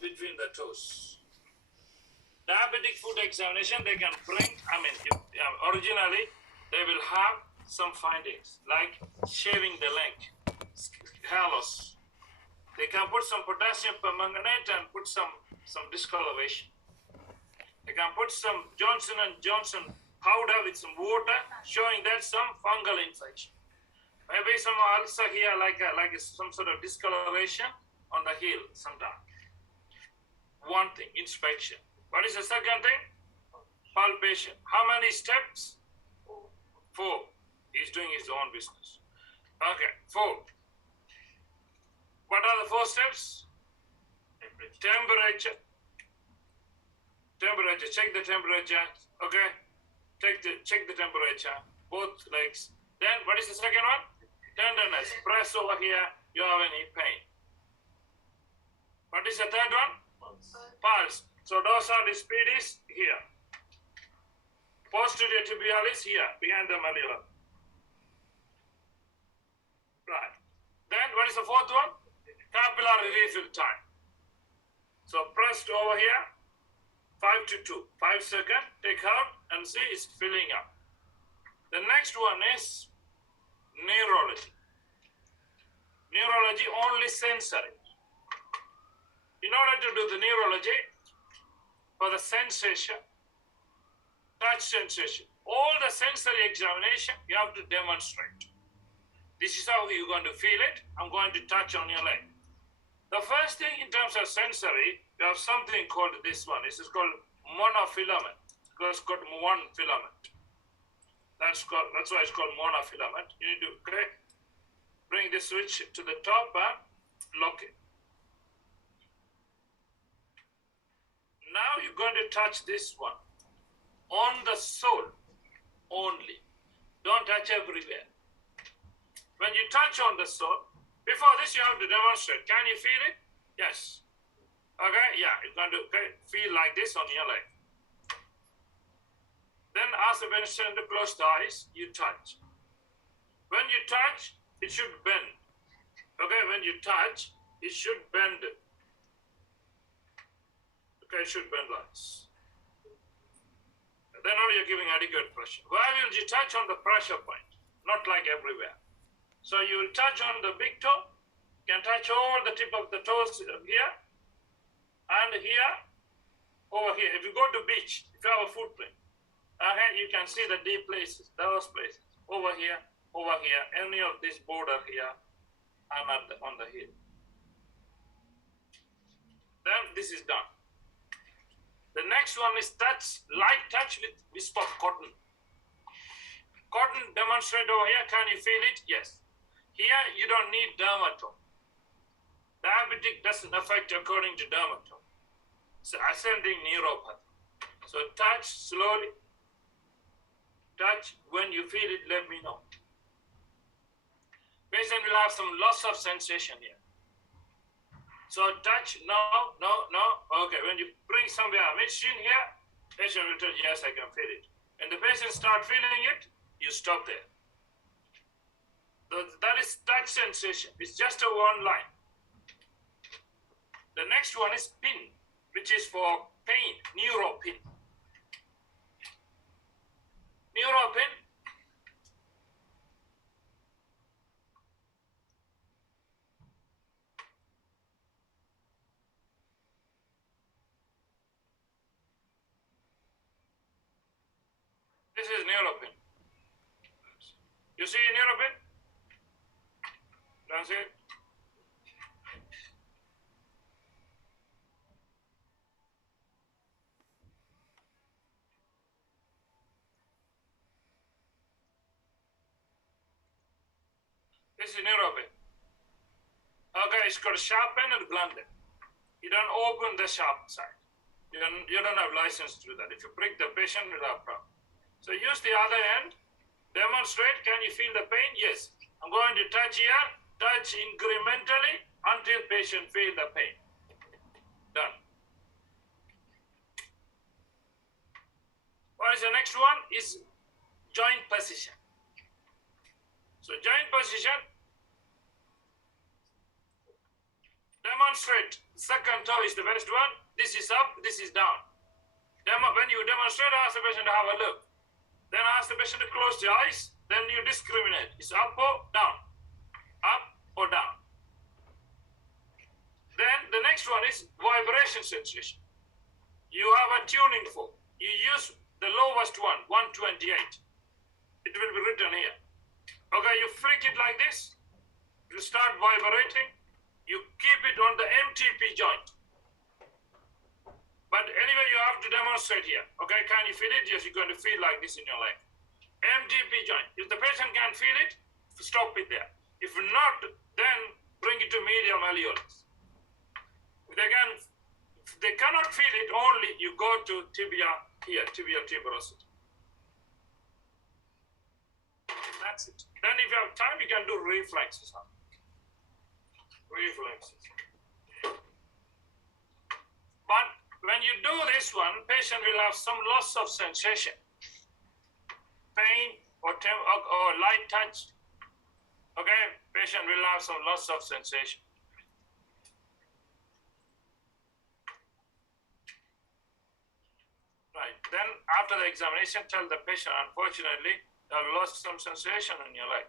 between the toes. Diabetic foot examination, they can bring, originally, they will have some findings, like shaving the leg, hair loss. They can put some potassium permanganate and put some discoloration. They can put some Johnson & Johnson powder with some water, showing that some fungal infection. Maybe some ulcer here, like some sort of discoloration on the heel sometimes. One thing, inspection. What is the second thing? Palpation. How many steps? 4. He's doing his own business. Okay, 4. What are the 4 steps? Temperature. Temperature. Check the temperature. Okay. Check the temperature. Both legs. Then what is the second one? Tenderness. Press over here. You have any pain. What is the third one? Pulse. So dorsal speed is here. Posterior tibialis here, behind the malleolus. Right. Then what is the 4th one? Capillary refill time. So pressed over here, 5 to 2. 5 seconds, take out and see it's filling up. The next one is neurology. Neurology only sensory. In order to do the neurology, for the sensation, touch sensation, all the sensory examination, you have to demonstrate. This is how you're going to feel it. I'm going to touch on your leg. The first thing in terms of sensory, you have something called this one. This is called monofilament. It's got one filament. That's why it's called monofilament. You need to bring the switch to the top and lock it. Now you're going to touch this one on the sole only. Don't touch everywhere. When you touch on the sole, before this you have to demonstrate. Can you feel it? Yes. Okay, yeah, you're going to feel like this on your leg. Then ask the patient to close the eyes, you touch. When you touch, it should bend. Okay, when you touch, it should bend. Okay, it should bend like this. Then only you're giving adequate pressure. Where will you touch? On the pressure point, not like everywhere. So you will touch on the big toe, you can touch all the tip of the toes here, and here, over here. If you go to beach, if you have a footprint, you can see the deep places, those places, over here, any of this border here, and on the heel. Then this is done. The next one is touch, light touch with wisp of cotton. Cotton, demonstrate over here. Can you feel it? Yes. Here you don't need dermatome. Diabetic doesn't affect according to dermatome. It's ascending neuropathy. So touch slowly. Touch. When you feel it, let me know. Patient will have some loss of sensation here. So touch, no. Okay, when you bring somewhere mid-shin here, patient will tell, yes, I can feel it. And the patient start feeling it, you stop there. That is touch sensation. It's just a one line. The next one is pin, which is for pain, neuropin. Neuropin. This is neuropin. You see neuropin? Don't see it? This is neuropin. Okay, it's got sharp end and blunt end. You don't open the sharp side. You don't have license to do that. If you prick the patient, you'll have problem. So use the other end. Demonstrate. Can you feel the pain? Yes. I'm going to touch here. Touch incrementally until patient feel the pain. Done. What is the next one? Is joint position. So joint position. demonstrate. Second toe is the best one. This is up, this is down. When you demonstrate, ask the patient to have a look. Then ask the patient to close the eyes. Then you discriminate. It's up or down. Up or down. Then the next one is vibration sensation. You have a tuning fork. You use the lowest one, 128. It will be written here. Okay, you flick it like this. You start vibrating. You keep it on the MTP joint. But anyway, you have to demonstrate here. Okay, can you feel it? Yes, you're going to feel like this in your leg. MTP joint. If the patient can feel it, stop it there. If not, then bring it to medial malleolus. If they cannot feel it, only you go to tibia here, tibial tuberosity. That's it. Then if you have time, you can do reflexes. Reflexes. But when you do this one, patient will have some loss of sensation, pain or light touch. Okay, patient will have some loss of sensation. Right. Then after the examination, tell the patient, unfortunately, you have lost some sensation in your leg.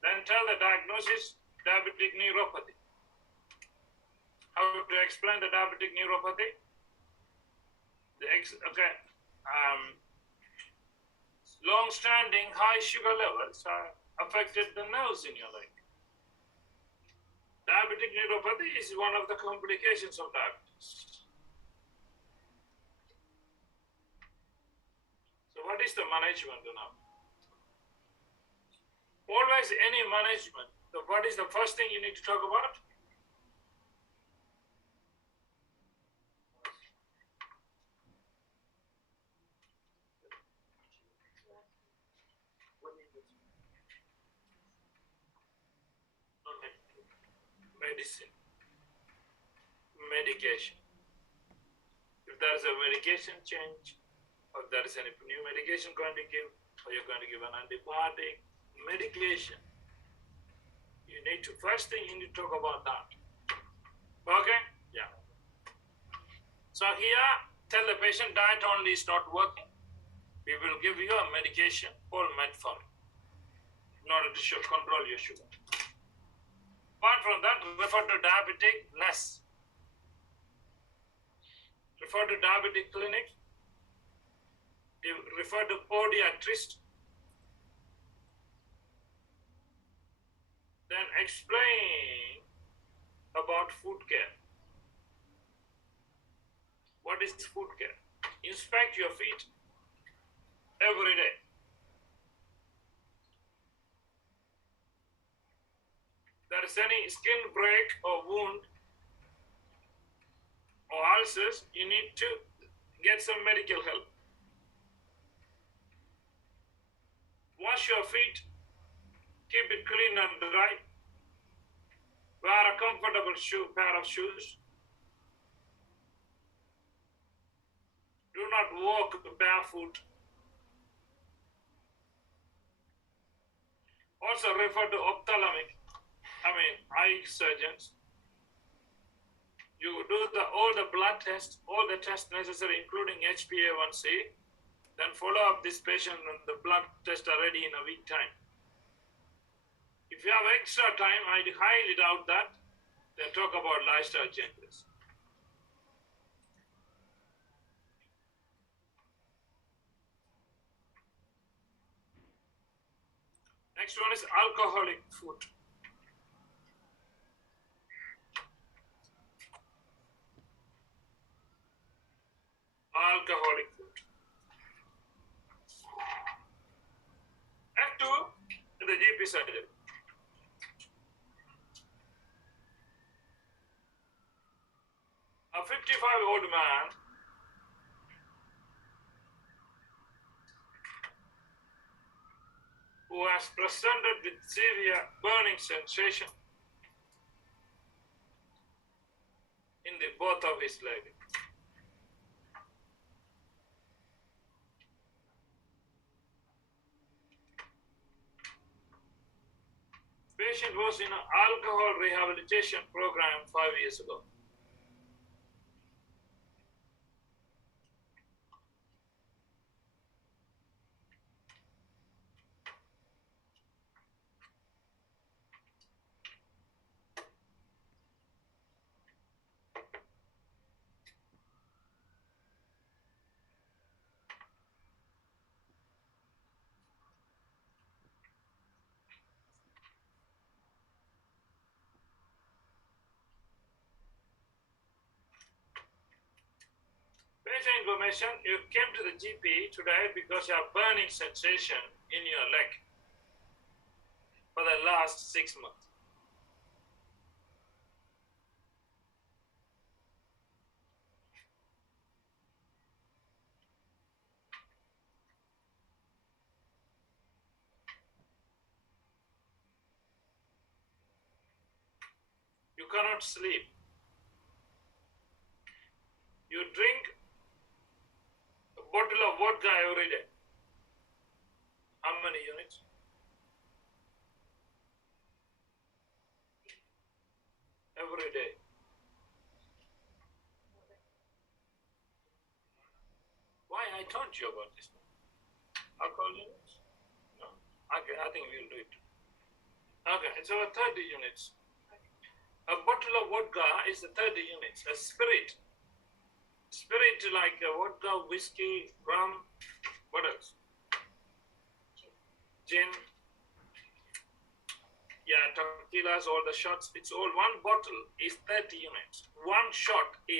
Then tell the diagnosis, diabetic neuropathy. How to explain the diabetic neuropathy? Long-standing high sugar levels affected the nerves in your leg. Diabetic neuropathy is one of the complications of diabetes. So what is the management now? Always any management, what is the first thing you need to talk about? Medicine. Medication. If there is a medication change, or if there is any new medication going to give, or you're going to give an antibiotic, medication. You need to, first thing you need to talk about that. Okay? Yeah. So here, tell the patient diet only is not working. We will give you a medication called metformin in order to control your sugar. Apart from that, refer to diabetic nurse. Refer to diabetic clinic. Refer to podiatrist. Then explain about food care. What is food care? Inspect your feet every day. If there is any skin break or wound or ulcers, you need to get some medical help. Wash your feet. Keep it clean and dry. Wear a comfortable pair of shoes. Do not walk barefoot. Also refer to ophthalmic, eye surgeons. You do all the blood tests, all the tests necessary, including HbA1c. Then follow up this patient and the blood tests are ready in a week time. If you have extra time, I highly doubt that. Then talk about lifestyle changes. Next one is alcoholic food. Alcoholic food. F2 in the GP surgery. A 55-year-old man who has presented with severe burning sensation in both of his legs. Patient patient was in an alcohol rehabilitation program 5 years ago. Patient information, you came to the GP today because you have burning sensation in your leg for the last 6 months. You cannot sleep. You drink a bottle of vodka every day. How many units? Every day. Why? I told you about this. Alcohol units? No. Okay, I think we'll do it. Okay, it's our 30 units. A bottle of vodka is the 30 units. A spirit. Spirit like vodka, whiskey, rum, what else? Gin. Yeah, tequilas, all the shots. It's all one bottle is 30 units. One shot is